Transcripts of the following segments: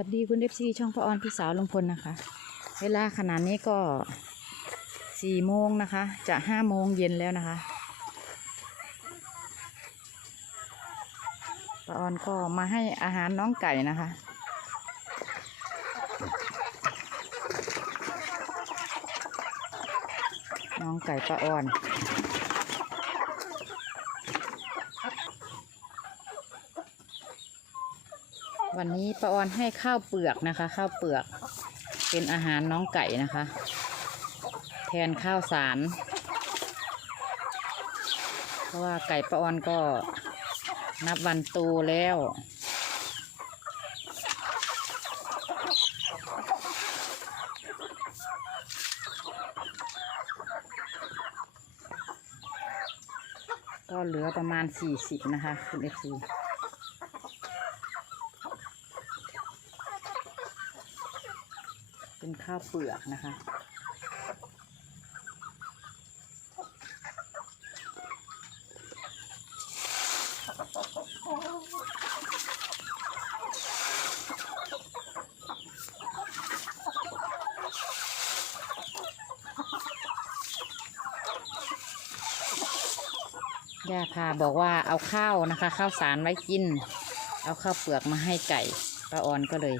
วัสดีคุณเอฟซีช่องพระออนพี่สาวลุงพลนะคะ เวลาขนาดนี้ก็สี่โมงนะคะ จะห้าโมงเย็นแล้วนะคะป้าออนก็มาให้อาหารน้องไก่นะคะ น้องไก่ป้าออน วันนี้ป้าออนให้ข้าวเปลือกนะคะ ข้าวเปลือกเป็นอาหารน้องไก่นะคะ แทนข้าวสาร เพราะว่าไก่ป้าออนก็นับวันโตแล้วก็เหลือประมาณสี่สิบนะคะ คุณเอฟซี เป็นข้าวเปลือกนะคะ ย่าพาบอกว่าเอาข้าวนะคะ ข้าวสารไว้กิน เอาข้าวเปลือกมาให้ไก่ป้าออนก็เลย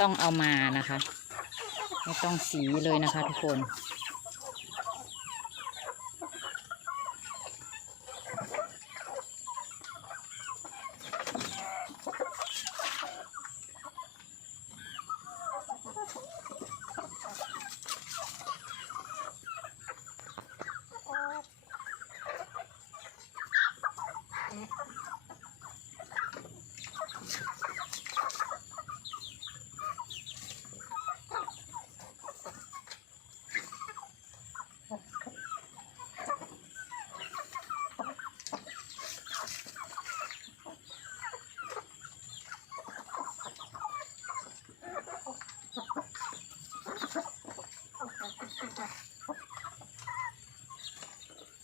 ต้องเอามานะคะ ไม่ต้องสีเลยนะคะทุกคน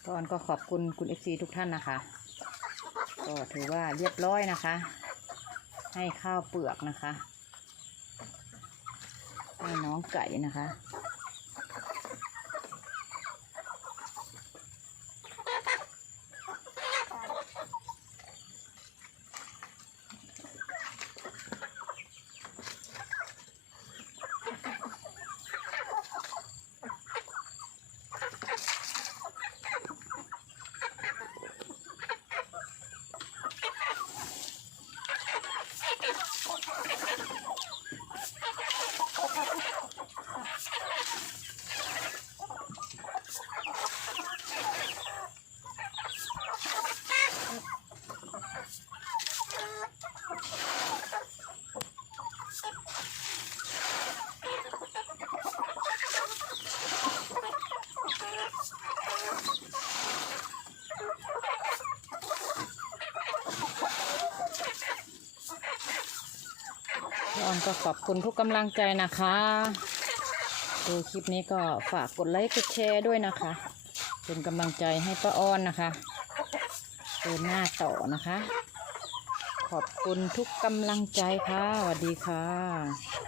ก่อนก็ขอบคุณคุณเอฟซีทุกท่านนะคะ ก็ถือว่าเรียบร้อยนะคะ ให้ข้าวเปลือกนะคะ ให้น้องไก่นะคะ ออนก็ขอบคุณทุกกำลังใจนะคะดูคลิปนี้ก็ฝากกดไลค์กดแชร์ด้วยนะคะ เป็นกำลังใจให้ป้าออนนะคะเดินหน้าต่อนะคะ ขอบคุณทุกกำลังใจค่ะสวัสดีค่ะ